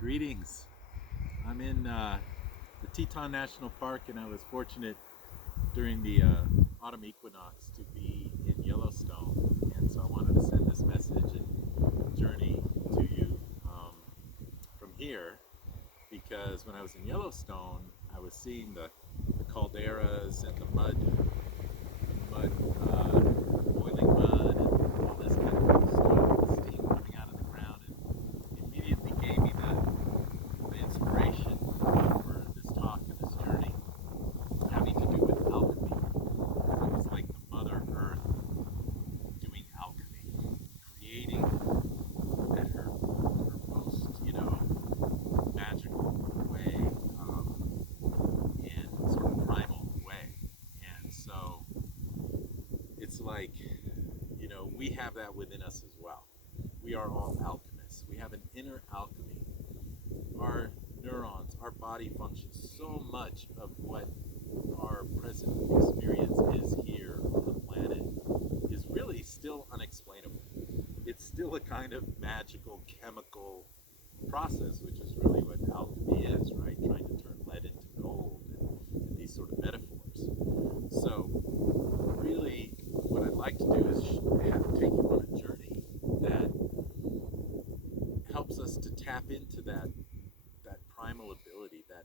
Greetings. I'm in the Teton National Park, and I was fortunate during the autumn equinox to be in Yellowstone. And so I wanted to send this message and journey to you from here because when I was in Yellowstone, I was seeing the calderas and the mud, boiling mud, and all this kind of cool stuff, the steam coming out of the ground, and immediately gave me the inspiration for this talk and this journey having to do with alchemy. It was like the Mother Earth doing alchemy, creating at her most, magical way, and sort of primal way. And so it's like, we have that within us as well. We are all alchemists. We have an inner alchemy. Our neurons, our body functions so much of what our present experience is here on the planet is really still unexplainable. It's still a kind of magical chemical process, which is really what alchemy is, right? Trying to turn lead into gold and these sort of metaphors. So, really, what I'd like to do is take you on a journey that helps us to tap into that primal ability, that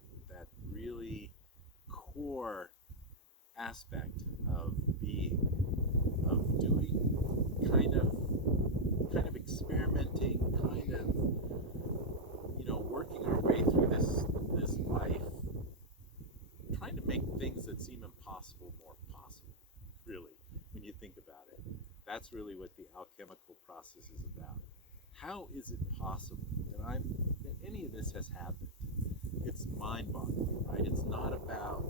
really core aspect of being, of doing, kind of experimenting, kind of working our way through this life, trying to make things that seem impossible more possible. Really, when you think about it, that's really what the alchemical process is about. How is it possible that any of this has happened? It's mind-boggling, right? It's not about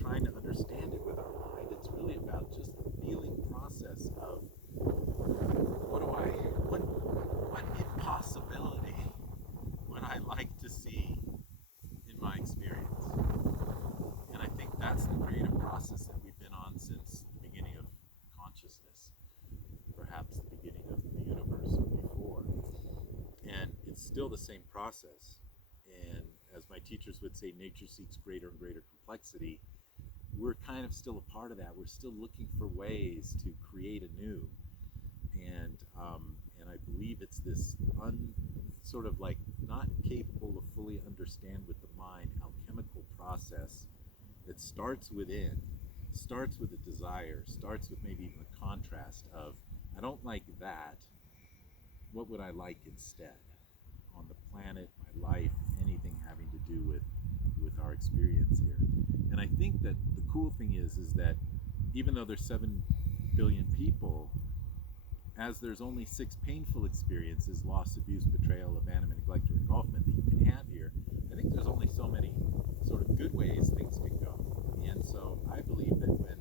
trying to understand it with our mind. It's really about just the feeling process of what impossibility would I like to see in my experience? And I think that's the creative process that we've been on since the beginning of consciousness, perhaps the beginning of the universe or before. And it's still the same process. And as my teachers would say, nature seeks greater and greater complexity. We're kind of still a part of that. We're still looking for ways to create anew. And I believe it's this sort of like not capable of fully understand with the mind alchemical process that starts within, starts with a desire, starts with maybe even a contrast of, I don't like that, what would I like instead on the planet, my life, anything having to do with our experience here. And I think that the cool thing is that even though there's 7 billion people, as there's only 6 painful experiences, loss, abuse, betrayal, abandonment, neglect, or engulfment, that you can have here, I think there's only so many sort of good ways things can go. And so I believe that when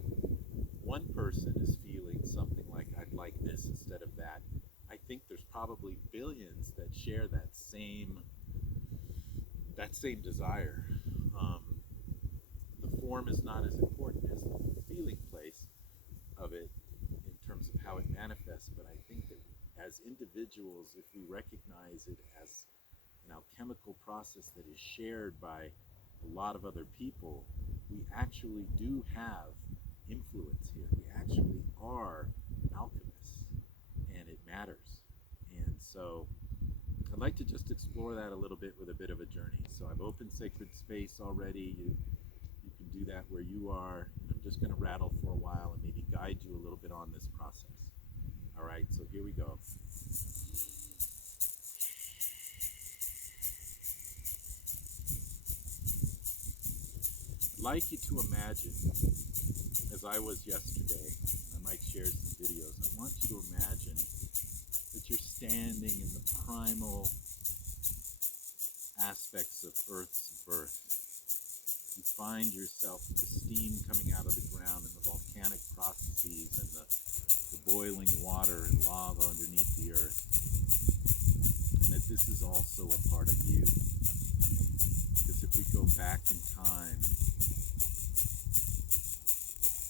one person is feeling something like, I'd like this instead of that, I think there's probably billions that share that same desire. The form is not as important as the feeling place of it in terms of how it manifests, but I think that as individuals, if we recognize it as an alchemical process that is shared by a lot of other people, we actually do have influence here. We actually are alchemists, and it matters. And so I'd like to just explore that a little bit with a bit of a journey. So I've opened sacred space already. You can do that where you are, and I'm just going to rattle for a while and maybe guide you a little bit on this process. All right, so here we go. I'd like you to imagine, as I was yesterday, and I might share some videos, I want you to imagine that you're standing in the primal aspects of Earth's birth. You find yourself with the steam coming out of the ground and the volcanic processes and the boiling water and lava underneath the earth. And that this is also a part of you. Because if we go back in time,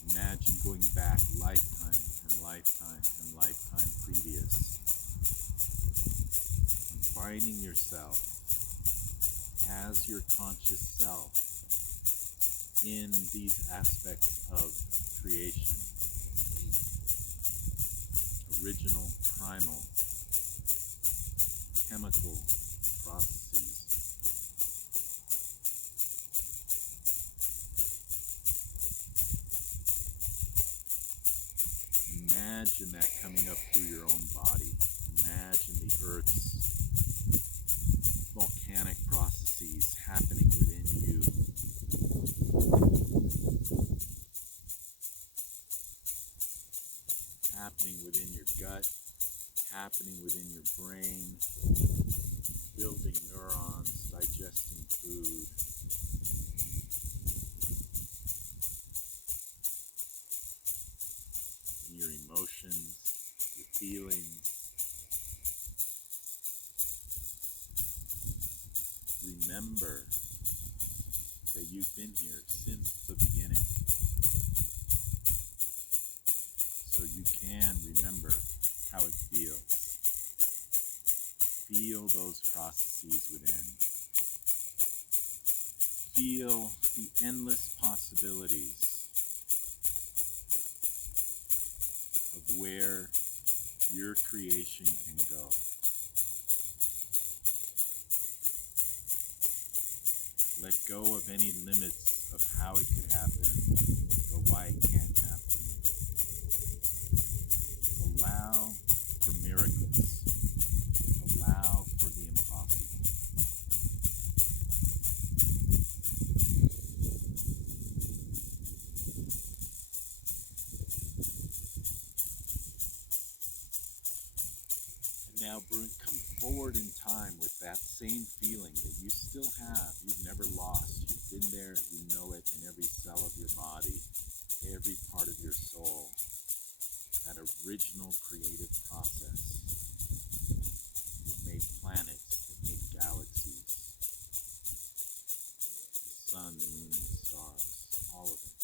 imagine going back lifetime and lifetime and lifetime previous, and finding yourself as your conscious self in these aspects of creation, original, primal, chemical processes. Imagine that coming up through your own body. Imagine the Earth's volcanic processes happening within you. Happening within your gut, happening within your brain, building neurons, digesting food. In your emotions, your feelings. Remember that you've been here since the beginning. So you can remember how it feels. Feel those processes within. Feel the endless possibilities of where your creation can go. Let go of any limits of how it could happen or why it can't happen. Allow for miracles. Allow for the impossible. And now come forward in time with that same feeling that you still have. You've never lost. You've been there. You know it in every cell of your body, every part of your soul. That original creative process that made planets, that made galaxies, the sun, the moon, and the stars, all of it.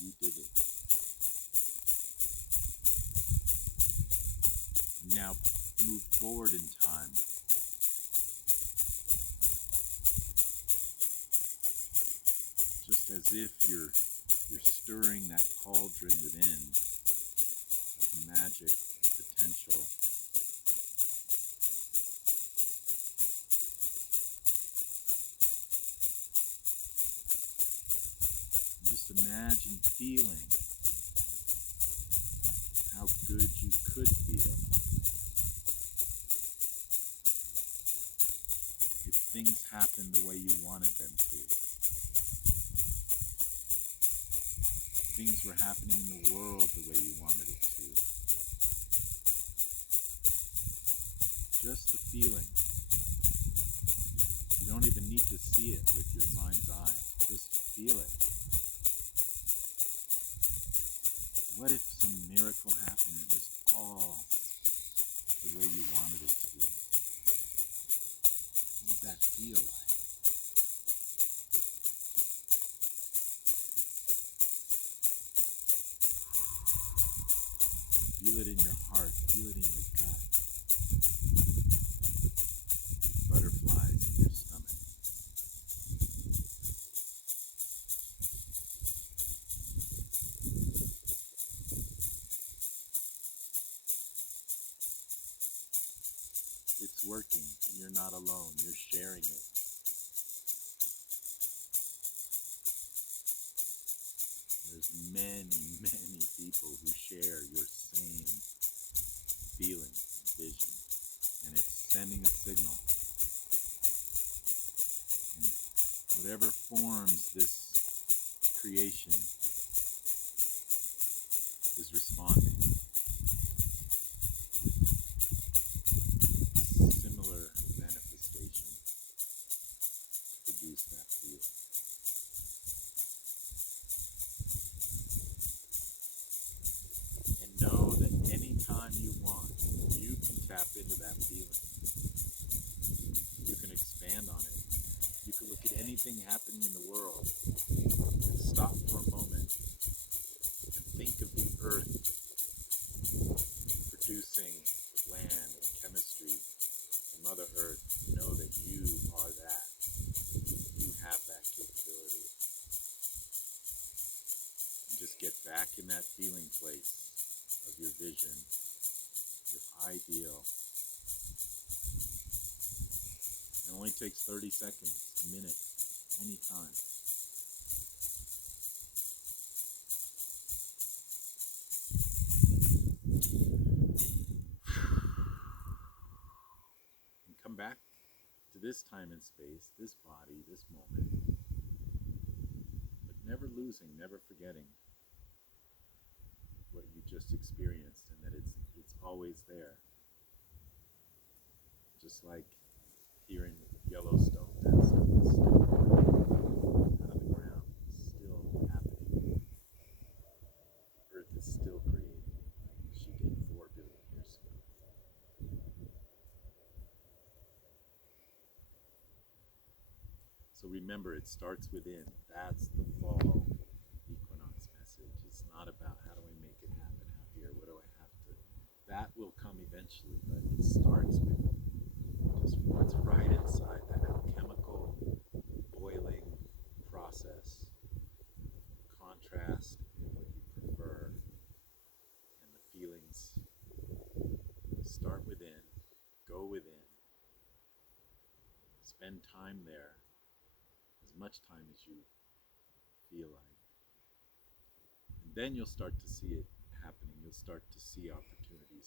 You did it. And now move forward in time. Just as if you're stirring that cauldron within of magic, potential. And just imagine feeling how good you could feel if things happened the way you wanted them to. Things were happening in the world the way you wanted it to. Just the feeling. You don't even need to see it with your mind's eye. Just feel it. What if some miracle happened and it was all the way you wanted it to be? What does that feel like? Feel it in your heart. Feel it in your gut. Like butterflies in your stomach. It's working, and you're not alone. You're sharing it. There's many, many people who share your same feeling and vision, and it's sending a signal. And whatever forms this creation is responding with similar manifestation to produce that feeling. And know that anytime you want, you can tap into that feeling. You can expand on it. You can look at anything happening in the world and stop for a moment and think of the earth producing land and chemistry and Mother Earth. Know that you are that. feeling place of your vision, your ideal. It only takes 30 seconds, a minute, any time. And come back to this time and space, this body, this moment. But never losing, never forgetting what you just experienced, and that it's always there. Just like here in Yellowstone, that stuff is still growing out of the ground, still happening. Earth is still creating, like she did 4 billion years ago. So remember, it starts within. That's the fall equinox message. It's not about how do I make it happen out here? What do I have to? That will come eventually, but it starts with just what's right inside that alchemical boiling process. Contrast in what you prefer, and the feelings start within, go within, spend time there, as much time as you feel like. And then you'll start to see it happening. You'll start to see opportunities